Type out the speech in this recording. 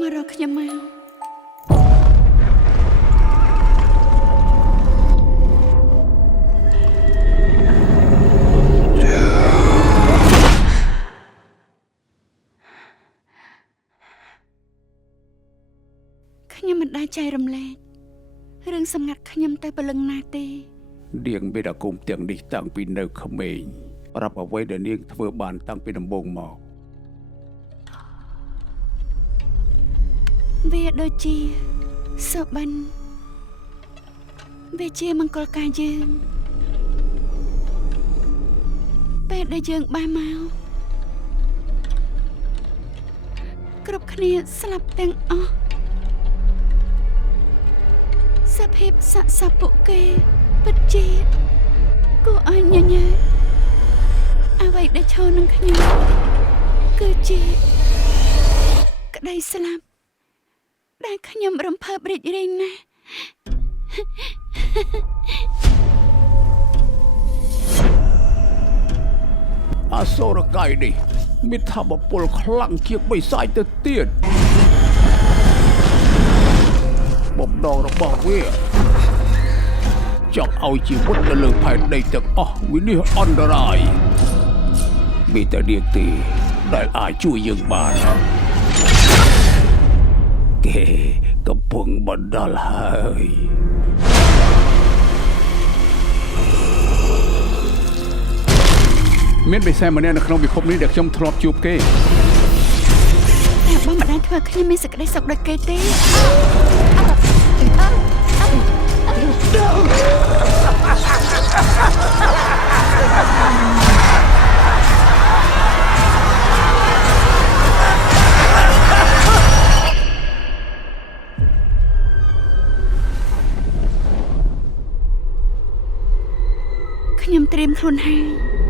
មករកខ្ញុំមកខ្ញុំមិនដែលចែករំលែករឿងសម្ងាត់ខ្ញុំទៅព្រលឹងណាទេនាងមានអាគមទាំងនេះតាំងពីនៅក្មេងប្រាប់អ្វីដែលនាងធ្វើបានតាំងពីដំបូងមកវាដូចជាសុបិនវាជាមង្គលការយើងពេលដែលយើងបានមកគ្រប់គ្នាស្លាប់ទាំងអស់សភាពស័ក្តិសិទ្ធិពួកគេពិតជាគួរឲ្យញញើអ្វីដែលឈរនឹងខ្ញុំគឺជាក្តីស្លាប់ដែលខ្ញុំរំភើបរីករាយណាស់អសូរកាយនេះមានថាមពលខ្លាំងជាងបិសាចទៅទៀតបំដងរបស់វាចង់ឲ្យជីវិតនៅលើផែនដីទាំងអស់វិនិច្ឆ័យអន្តរាយមានតែនាងទេដែលអាចជួយយើងបានគេកំពុងបណ្ដាលហើយមានបិសាចម្នាក់នៅក្នុងពិភពនេះដែលខ្ញុំធ្លាប់ជួបគេតែបងមិនដែលធ្វើខ្ញុំមានសេចក្តីសុខដូចគេទេខ្ញុំត្រៀមខ្លួនហើយ